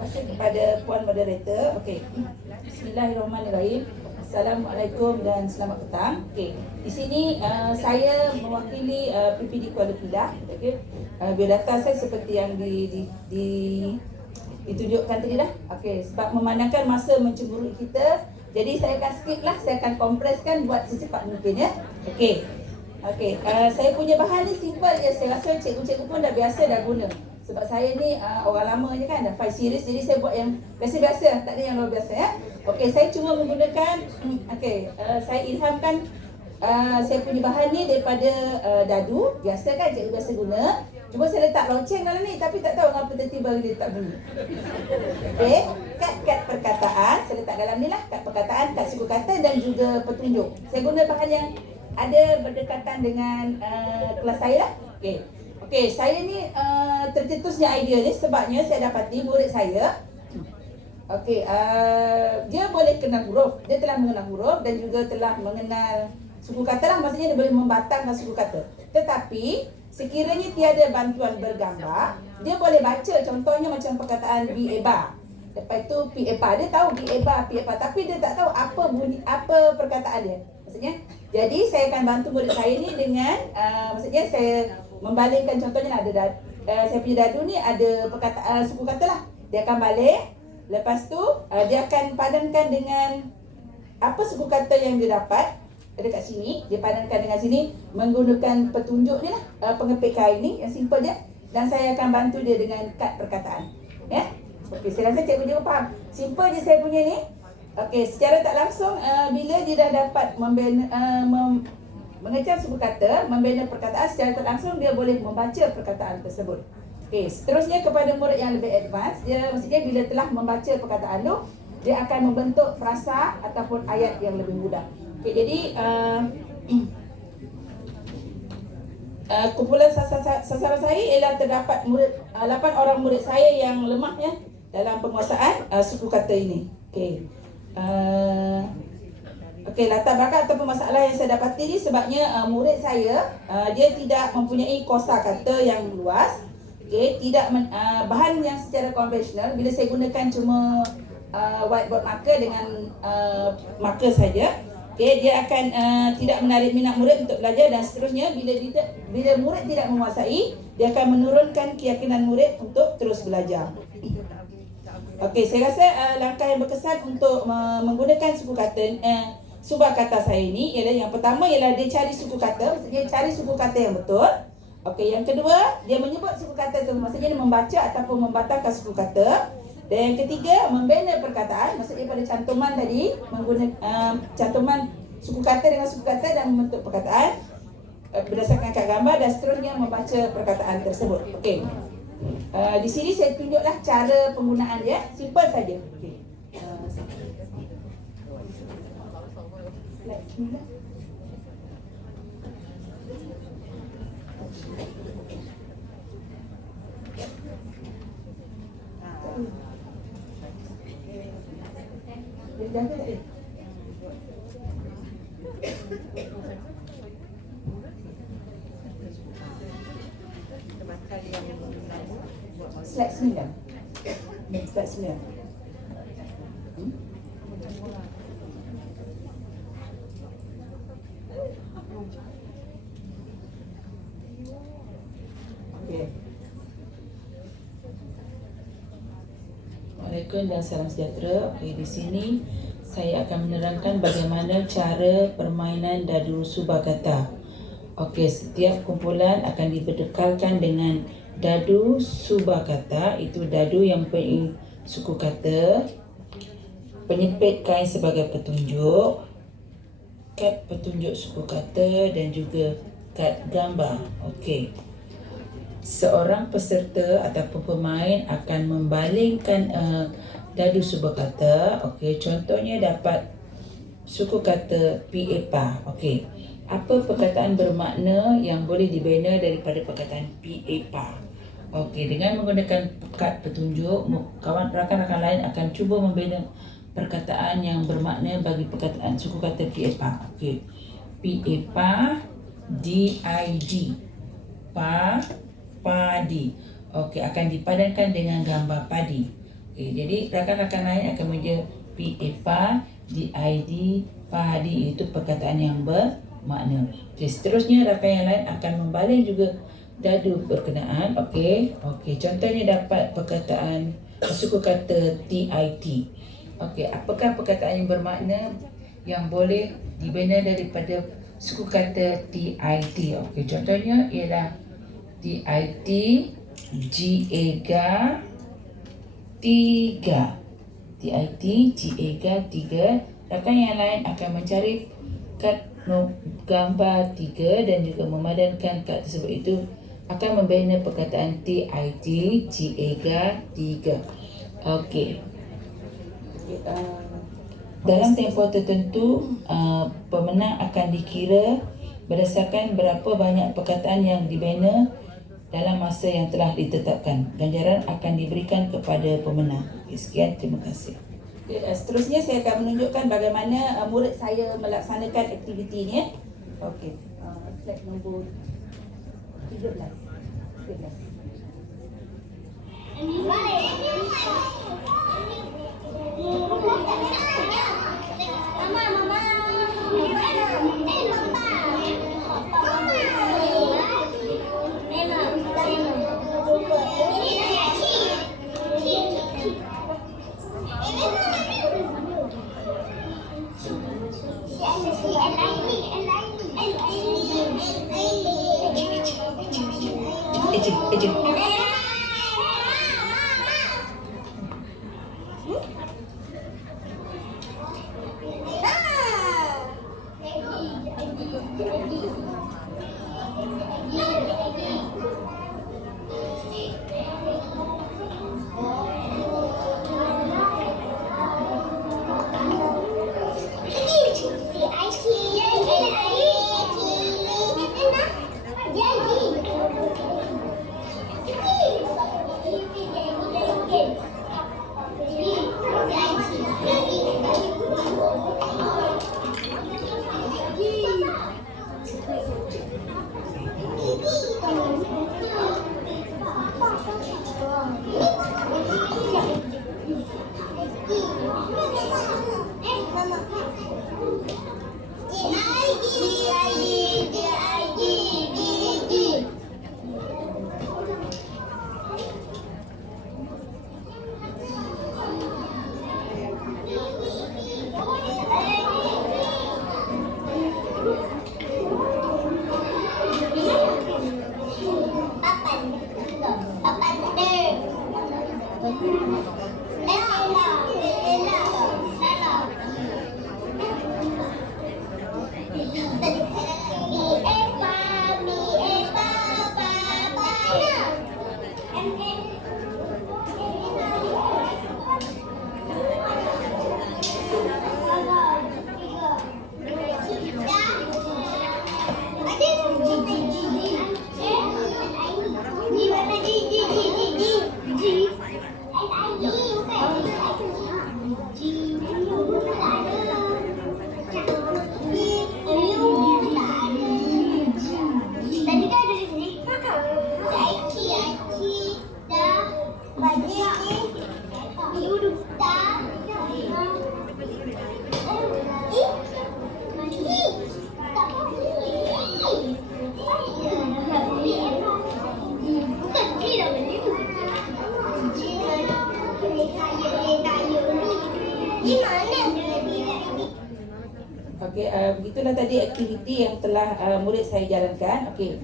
kasih kepada Puan Moderator. Okey. Bismillahirrahmanirrahim. Assalamualaikum dan selamat petang. Okey. Di sini saya mewakili PPD Kuala Pilah. Okey. Biodata saya seperti yang ditunjukkan tadi dah. Okey, sebab memandangkan masa mencemburui kita, jadi saya akan skip lah, saya akan kompreskan buat secepat mungkin ya. Okey. Okey, saya punya bahan ni simple je. Saya rasa cikgu-cikgu pun dah biasa dah guna. Sebab saya ni orang lama je kan, dah 5 series, jadi saya buat yang biasa-biasa, tak ada yang luar biasa ya. Okey, saya cuma menggunakan saya ilhamkan saya punya bahan ni daripada dadu. Biasa kan cikgu biasa guna. Cuma saya letak lonceng dalam ni, tapi tak tahu mengapa tiba-tiba dia tak bunyi. Okey, kad perkataan saya letak dalam ni lah, kad perkataan, kad suku kata dan juga petunjuk. Saya guna bahan yang ada berdekatan dengan kelas saya lah. Okey, saya ni tercetusnya idea ni sebabnya saya dapati murid saya dia boleh kenal huruf, dia telah mengenal huruf dan juga telah mengenal suku kata lah, maksudnya dia boleh membatangkan suku kata. Tetapi sekiranya tiada bantuan bergambar, dia boleh baca contohnya macam perkataan be eba. Lepas tu pi epa, dia tahu be eba, pi epa, tapi dia tak tahu apa bunyi, apa perkataan dia. Maksudnya, jadi saya akan bantu murid saya ni dengan maksudnya saya membalingkan contohnya lah, ada saya punya dadu ni ada perkataan suku kata lah. Dia akan balik. Lepas tu dia akan padankan dengan apa suku kata yang dia dapat dekat sini. Dia padankan dengan sini menggunakan petunjuk ni lah, pengepit kain ni yang simple je. Dan saya akan bantu dia dengan kad perkataan. Ya. Okey, saya rasa cikgu-cikgu faham. Simple je saya punya ni. Okey, secara tak langsung bila dia dah dapat mengecam suku kata, membina perkataan, secara tak langsung dia boleh membaca perkataan tersebut. Okey, seterusnya kepada murid yang lebih advance, dia maksudnya bila telah membaca perkataan tu, dia akan membentuk frasa ataupun ayat yang lebih mudah. Okey, jadi kumpulan sasaran saya ialah terdapat murid 8 orang murid saya yang lemah ya dalam penguasaan suku kata ini. Okey. Okey, latar belakang ataupun masalah yang saya dapati ni sebabnya murid saya dia tidak mempunyai kosakata yang luas. Okey, tidak bahan yang secara konvensional, bila saya gunakan cuma whiteboard marker dengan marker saja. Okey, dia akan tidak menarik minat murid untuk belajar dan seterusnya. Bila murid tidak menguasai, dia akan menurunkan keyakinan murid untuk terus belajar. Okey, saya rasa langkah yang berkesan untuk menggunakan suku kata subah kata saya ini ialah yang pertama ialah dia cari suku kata, maksudnya cari suku kata yang betul. Okey, yang kedua, dia menyebut suku kata itu, maksudnya dia membaca ataupun membatangkan suku kata. Dan yang ketiga, membina perkataan, maksudnya pada cantuman tadi, menggunakan cantuman suku kata dengan suku kata dan membentuk perkataan berdasarkan kad gambar dan seterusnya membaca perkataan tersebut. Okey. Di sini saya tunjuklah cara penggunaan dia, simple saja. Okey. Slide ni lah. Jaga tak dia? Slide 9. Slide 9. Okey. Assalamualaikum dan salam sejahtera. Okey, di sini saya akan menerangkan bagaimana cara permainan dadu subah kata. Okey, setiap kumpulan akan dibekalkan dengan dadu subah kata, itu dadu yang mempunyai suku kata, penyepit kain sebagai petunjuk, kad petunjuk suku kata dan juga kad gambar. Okey. Seorang peserta ataupun pemain akan membalingkan dadu subah kata. Okey, contohnya dapat suku kata pi epa. Okey. Apa perkataan bermakna yang boleh dibina daripada perkataan pi epa? Okey, dengan menggunakan kad petunjuk, rakan-rakan lain akan cuba membina perkataan yang bermakna bagi perkataan suku kata pi epa. Okey. Pi epa, DID. Padi. Okey, akan dipadankan dengan gambar padi. Okey, jadi rakan-rakan lain akan menja PA, DID, Fahadi itu perkataan yang bermakna. Okey, seterusnya rakan yang lain akan membaling juga dadu berkenaan. Okey, contohnya dapat perkataan suku kata TIT. Okey, apakah perkataan yang bermakna yang boleh dibina daripada suku kata TIT? Okey, contohnya ialah TIT Giega 3. TIT Giega 3. Rakan yang lain akan mencari kad gambar 3 dan juga memadankan kad tersebut itu akan membina perkataan TIT Giega 3. Okey. Dalam tempoh tertentu, pemenang akan dikira berdasarkan berapa banyak perkataan yang dibina dalam masa yang telah ditetapkan. Ganjaran akan diberikan kepada pemenang. Sekian, terima kasih. Seterusnya saya akan menunjukkan bagaimana murid saya melaksanakan aktiviti ini. Okey. Slide nombor 13. Eja. Okey, begitulah tadi aktiviti yang telah murid saya jalankan. Okey,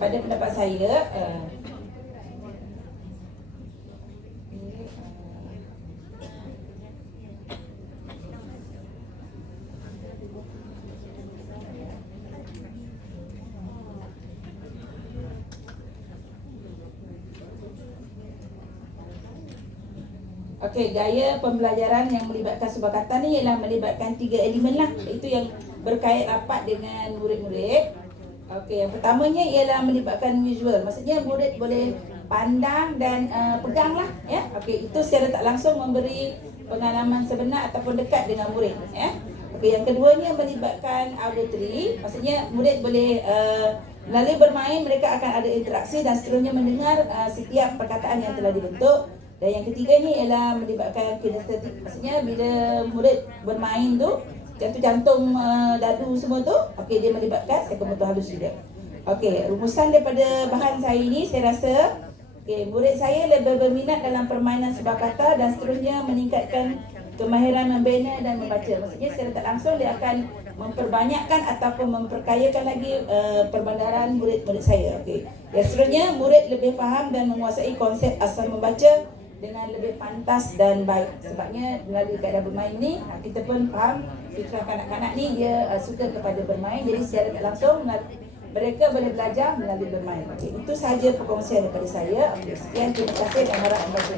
pada pendapat saya, okey, gaya pembelajaran yang melibatkan subakatan ni ialah melibatkan 3 elemen lah. Itu yang berkait rapat dengan murid-murid. Okey, yang pertamanya ialah melibatkan visual. Maksudnya murid boleh pandang dan pegang lah, ya. Okey, itu secara tak langsung memberi pengalaman sebenar ataupun dekat dengan murid, ya. Okey, yang keduanya melibatkan auditory. Maksudnya murid boleh melalui bermain mereka akan ada interaksi dan seterusnya mendengar setiap perkataan yang telah dibentuk. Dan yang ketiga ni ialah melibatkan kinestetik. Maksudnya bila murid bermain tu, jantung dadu semua tu, okey, dia melibatkan psikomotor halus juga. Okey, rumusan daripada bahan saya ni, saya rasa murid saya lebih berminat dalam permainan sebuah kata dan seterusnya meningkatkan kemahiran membina dan membaca. Maksudnya secara tak langsung dia akan memperbanyakkan ataupun memperkayakan lagi perbandaran murid-murid saya. Okey. Dan seterusnya murid lebih faham dan menguasai konsep asal membaca dengan lebih pantas dan baik. Sebabnya melalui keadaan bermain ni kita pun faham fitrah kanak-kanak ni dia suka kepada bermain. Jadi secara tak langsung mereka boleh belajar melalui bermain. Okey, itu sahaja perkongsian daripada saya. Okey, sekian, terima kasih dan harap membantu.